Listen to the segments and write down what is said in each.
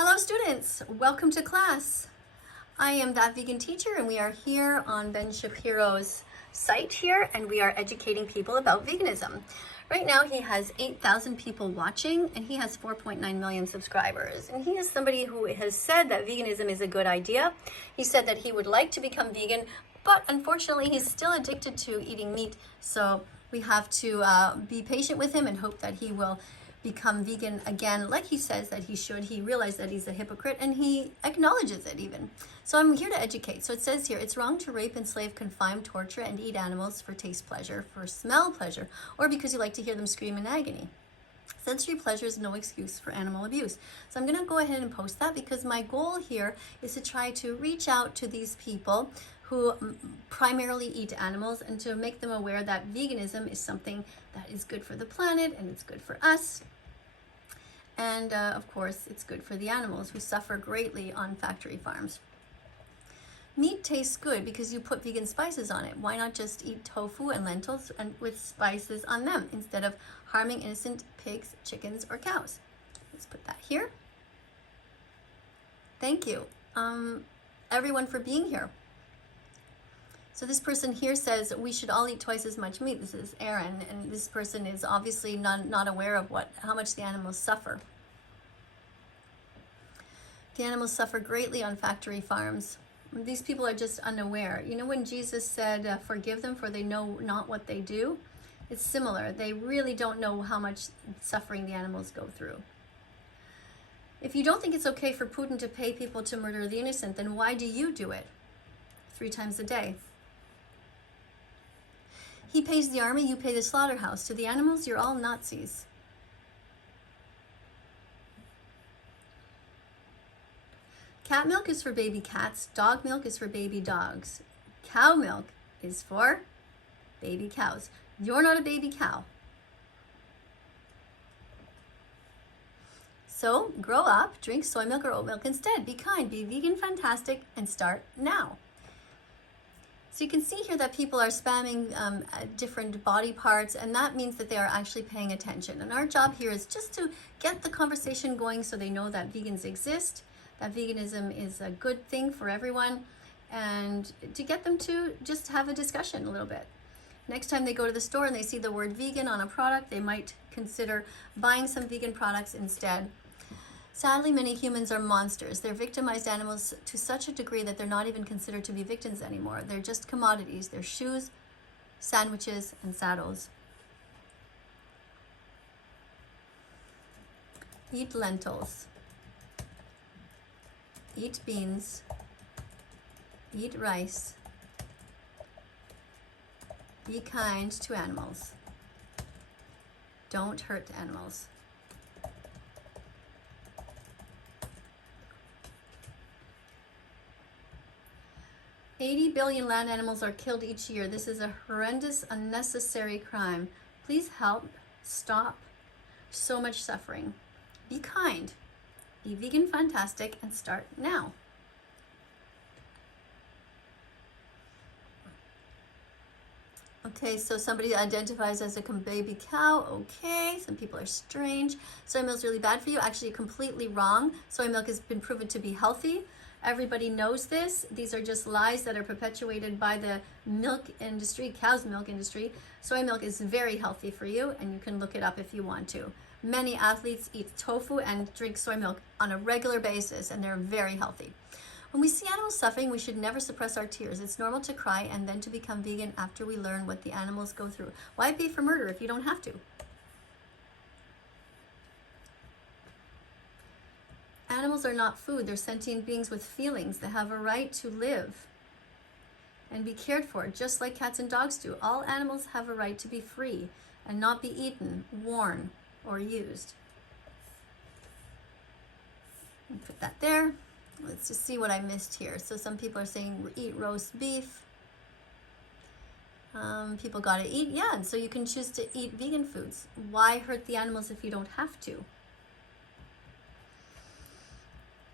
Hello students, welcome to class. I am that vegan teacher and we are here on Ben Shapiro's site here and we are educating people about veganism. Right now he has 8,000 people watching and he has 4.9 million subscribers. And he is somebody who has said that veganism is a good idea. He said that he would like to become vegan, but unfortunately he's still addicted to eating meat. So we have to be patient with him and hope that he will become vegan again, like he says that he should. He realized that he's a hypocrite and he acknowledges it even. So I'm here to educate. So it says here, it's wrong to rape, enslave, confine, torture, and eat animals for taste pleasure, for smell pleasure, or because you like to hear them scream in agony. Sensory pleasure is no excuse for animal abuse. So I'm going to go ahead and post that because my goal here is to try to reach out to these people who primarily eat animals and to make them aware that veganism is something that is good for the planet and it's good for us. And of course, it's good for the animals who suffer greatly on factory farms. Meat tastes good because you put vegan spices on it. Why not just eat tofu and lentils and with spices on them instead of harming innocent pigs, chickens, or cows? Let's put that here. Thank you, everyone, for being here. So this person here says we should all eat twice as much meat. This is Aaron, and this person is obviously not aware of how much the animals suffer. The animals suffer greatly on factory farms. These people are just unaware. You know when Jesus said, forgive them for they know not what they do? It's similar. They really don't know how much suffering the animals go through. If you don't think it's okay for Putin to pay people to murder the innocent, then why do you do it 3 times a day? He pays the army, you pay the slaughterhouse. To the animals, you're all Nazis. Cat milk is for baby cats. Dog milk is for baby dogs. Cow milk is for baby cows. You're not a baby cow. So grow up, drink soy milk or oat milk instead. Be kind, be vegan, fantastic, and start now. So you can see here that people are spamming different body parts, and that means that they are actually paying attention. And our job here is just to get the conversation going so they know that vegans exist, that veganism is a good thing for everyone, and to get them to just have a discussion a little bit. Next time they go to the store and they see the word vegan on a product, they might consider buying some vegan products instead. Sadly, many humans are monsters. They're victimized animals to such a degree that they're not even considered to be victims anymore. They're just commodities. They're shoes, sandwiches, and saddles. Eat lentils. Eat beans. Eat rice. Be kind to animals. Don't hurt animals. $80 billion land animals are killed each year. This is a horrendous, unnecessary crime. Please help stop so much suffering. Be kind. Be vegan, fantastic, and start now. Okay, so somebody identifies as a baby cow. Okay, some people are strange. Soy milk is really bad for you. Actually, completely wrong. Soy milk has been proven to be healthy. Everybody knows this. These are just lies that are perpetuated by the milk industry, cow's milk industry. Soy milk is very healthy for you, and you can look it up if you want to. Many athletes eat tofu and drink soy milk on a regular basis, and they're very healthy. When we see animals suffering, we should never suppress our tears. It's normal to cry and then to become vegan after we learn what the animals go through. Why pay for murder if you don't have to? Animals are not food. They're sentient beings with feelings. They have a right to live and be cared for, just like cats and dogs do. All animals have a right to be free and not be eaten, worn, or used. Put that there. Let's just see what I missed here. So some people are saying eat roast beef. People gotta eat. Yeah, and so you can choose to eat vegan foods. Why hurt the animals if you don't have to?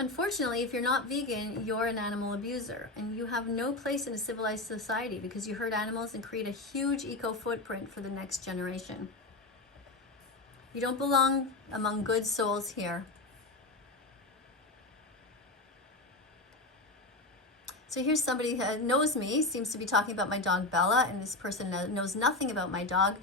Unfortunately, if you're not vegan, you're an animal abuser, and you have no place in a civilized society because you hurt animals and create a huge eco footprint for the next generation. You don't belong among good souls here. So here's somebody who knows me, seems to be talking about my dog Bella, and this person knows nothing about my dog,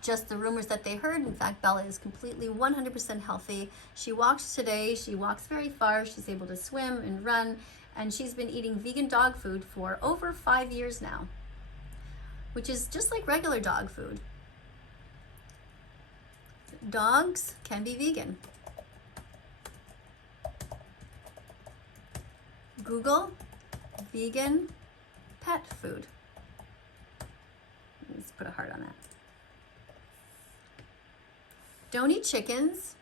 just the rumors that they heard. In fact, Bella is completely 100% healthy. She walks today, she walks very far, she's able to swim and run, and she's been eating vegan dog food for over 5 years now, which is just like regular dog food. Dogs can be vegan. Google vegan pet food. Let's put a heart on that. Don't eat chickens,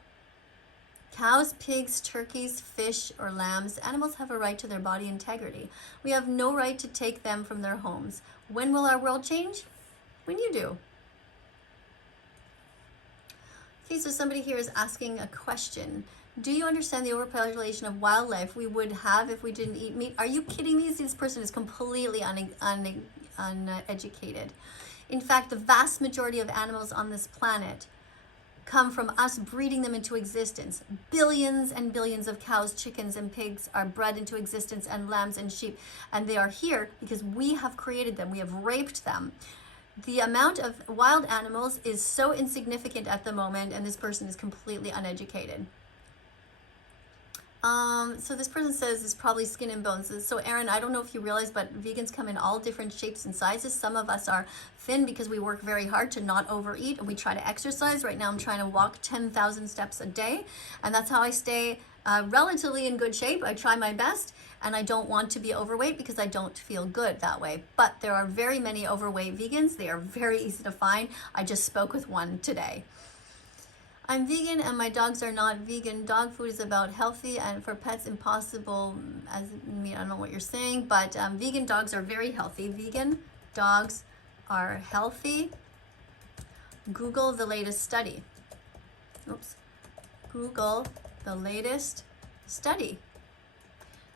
cows, pigs, turkeys, fish, or lambs. Animals have a right to their body integrity. We have no right to take them from their homes. When will our world change? When you do. Okay, so somebody here is asking a question. Do you understand the overpopulation of wildlife we would have if we didn't eat meat? Are you kidding me? This person is completely uneducated. In fact, the vast majority of animals on this planet come from us breeding them into existence. Billions and billions of cows, chickens, and pigs are bred into existence, and lambs and sheep. And they are here because we have created them. We have raped them. The amount of wild animals is so insignificant at the moment, and this person is completely uneducated. So this person says it's probably skin and bones. So Aaron, I don't know if you realize, but vegans come in all different shapes and sizes. Some of us are thin because we work very hard to not overeat, and we try to exercise. Right now I'm trying to walk 10,000 steps a day, and that's how I stay relatively in good shape. I try my best, and I don't want to be overweight because I don't feel good that way. But there are very many overweight vegans. They are very easy to find. I just spoke with one today. I'm vegan and my dogs are not vegan. Dog food is about healthy, and for pets impossible. I don't know what you're saying, but vegan dogs are very healthy. Vegan dogs are healthy. Google the latest study. Oops. Google the latest study.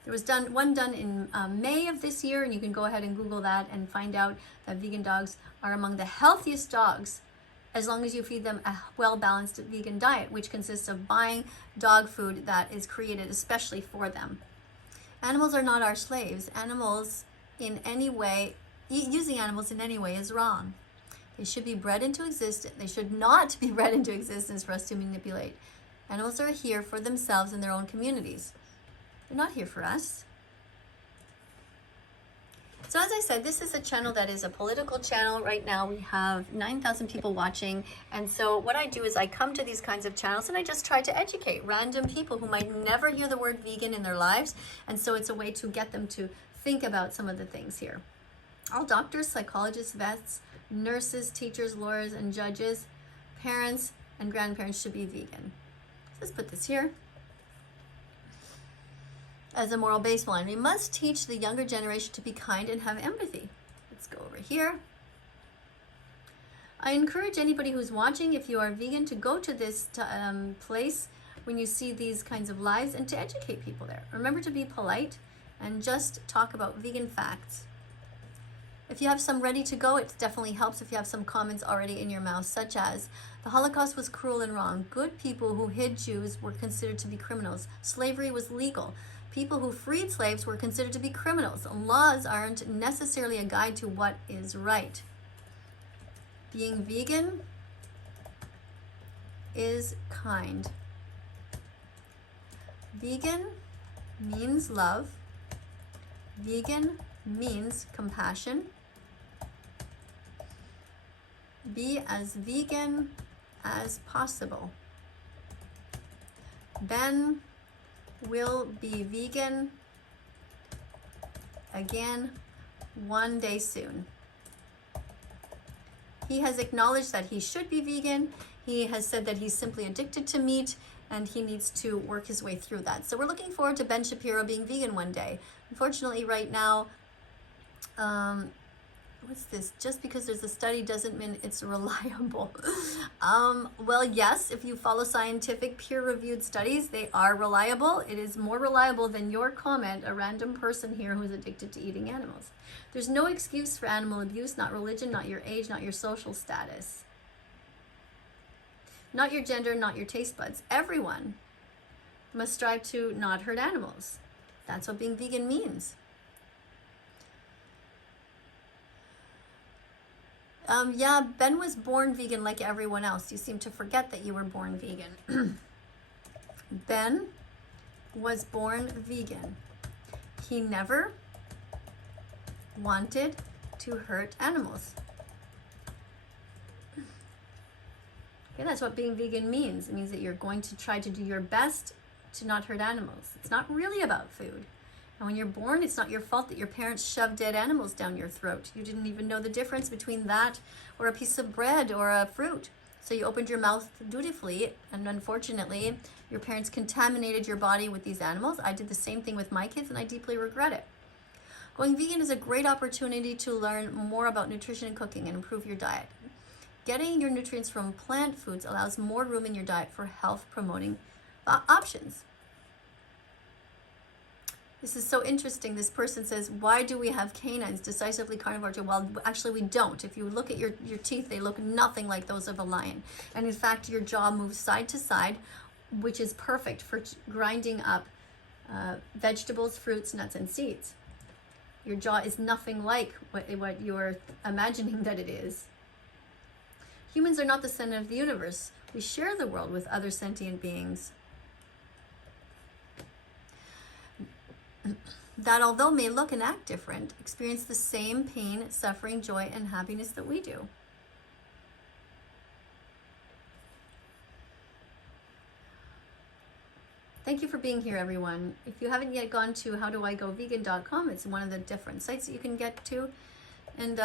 There was one done in May of this year, and you can go ahead and Google that and find out that vegan dogs are among the healthiest dogs, as long as you feed them a well-balanced vegan diet, which consists of buying dog food that is created especially for them. Animals are not our slaves. Animals in any way, using animals in any way is wrong. They should be bred into existence. They should not be bred into existence for us to manipulate. Animals are here for themselves and their own communities. They're not here for us. So as I said, this is a channel that is a political channel. Right now we have 9,000 people watching. And so what I do is I come to these kinds of channels and I just try to educate random people who might never hear the word vegan in their lives. And so it's a way to get them to think about some of the things here. All doctors, psychologists, vets, nurses, teachers, lawyers, and judges, parents, and grandparents should be vegan. Let's put this here. As a moral baseline, we must teach the younger generation to be kind and have empathy. Let's go over here. I encourage anybody who's watching, if you are vegan, to go to this place when you see these kinds of lives and to educate people there. Remember to be polite and just talk about vegan facts. If you have some ready to go, it definitely helps if you have some comments already in your mouth, such as, the Holocaust was cruel and wrong. Good people who hid Jews were considered to be criminals. Slavery was legal. People who freed slaves were considered to be criminals. Laws aren't necessarily a guide to what is right. Being vegan is kind. Vegan means love. Vegan means compassion. Be as vegan as possible. Ben will be vegan again one day soon. He has acknowledged that he should be vegan. He has said that he's simply addicted to meat and he needs to work his way through that. So we're looking forward to Ben Shapiro being vegan one day. Unfortunately, right now, what's this? Just because there's a study doesn't mean it's reliable. Well, yes, if you follow scientific peer-reviewed studies, they are reliable. It is more reliable than your comment, a random person here who's addicted to eating animals. There's no excuse for animal abuse, not religion, not your age, not your social status, not your gender, not your taste buds. Everyone must strive to not hurt animals. That's what being vegan means. Yeah, Ben was born vegan like everyone else. You seem to forget that you were born vegan. Ben was born vegan. He never wanted to hurt animals. Okay, that's what being vegan means. It means that you're going to try to do your best to not hurt animals. It's not really about food. And when you're born, it's not your fault that your parents shoved dead animals down your throat. You didn't even know the difference between that or a piece of bread or a fruit. So you opened your mouth dutifully, and unfortunately, your parents contaminated your body with these animals. I did the same thing with my kids, and I deeply regret it. Going vegan is a great opportunity to learn more about nutrition and cooking and improve your diet. Getting your nutrients from plant foods allows more room in your diet for health-promoting options. This is so interesting. This person says, why do we have canines decisively carnivore? Well, actually we don't. If you look at your teeth, they look nothing like those of a lion. And in fact, your jaw moves side to side, which is perfect for grinding up vegetables, fruits, nuts, and seeds. Your jaw is nothing like what you're imagining that it is. Humans are not the center of the universe. We share the world with other sentient beings. That although may look and act different, experience the same pain, suffering, joy, and happiness that we do. Thank you for being here, everyone. If you haven't yet gone to howdoigovegan.com, it's one of the different sites that you can get to. And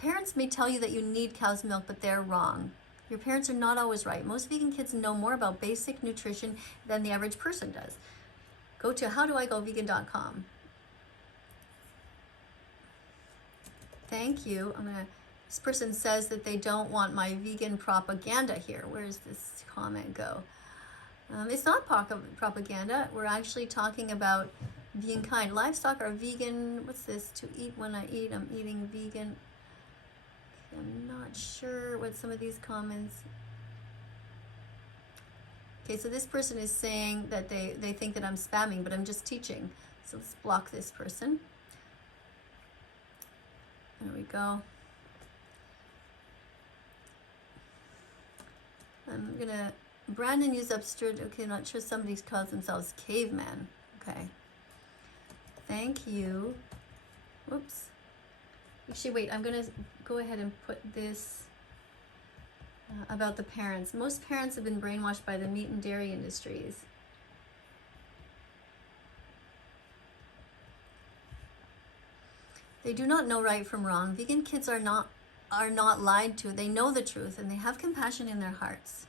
parents may tell you that you need cow's milk, but they're wrong. Your parents are not always right. Most vegan kids know more about basic nutrition than the average person does. Go to howdoigovegan.com. Thank you. This person says that they don't want my vegan propaganda here. Where does this comment go? It's not propaganda. We're actually talking about being kind. Livestock are vegan. What's this? To eat when I eat. I'm eating vegan. I'm not sure what some of these comments. Okay, so this person is saying that they think that I'm spamming, but I'm just teaching. So let's block this person. There we go. I'm gonna, Brandon used upstairs. Okay, I'm not sure somebody calls themselves caveman. Okay. Thank you. Whoops. Actually, wait, I'm gonna go ahead and put this about the parents. Most parents have been brainwashed by the meat and dairy industries. They do not know right from wrong. Vegan kids are not lied to. They know the truth and they have compassion in their hearts.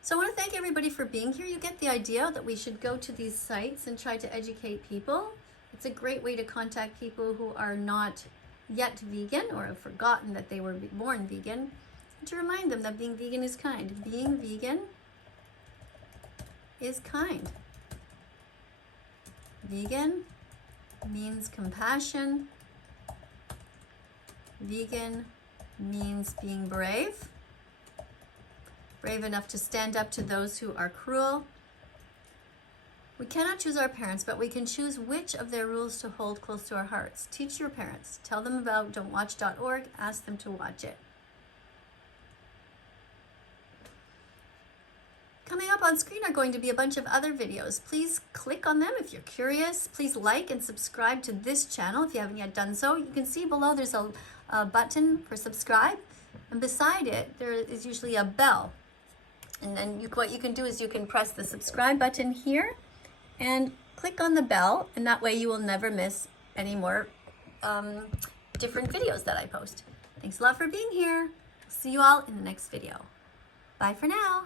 So I want to thank everybody for being here. You get the idea that we should go to these sites and try to educate people. It's a great way to contact people who are not yet vegan or have forgotten that they were born vegan, and to remind them that being vegan is kind. Being vegan is kind. Vegan means compassion. Vegan means being brave. Brave enough to stand up to those who are cruel. We cannot choose our parents, but we can choose which of their rules to hold close to our hearts. Teach your parents. Tell them about don'twatch.org. Ask them to watch it. Coming up on screen are going to be a bunch of other videos. Please click on them if you're curious. Please like and subscribe to this channel if you haven't yet done so. You can see below there's a button for subscribe, and beside it there is usually a bell. And then what you can do is you can press the subscribe button here and click on the bell, and that way you will never miss any more different videos that I post. Thanks a lot for being here. See you all in the next video. Bye for now.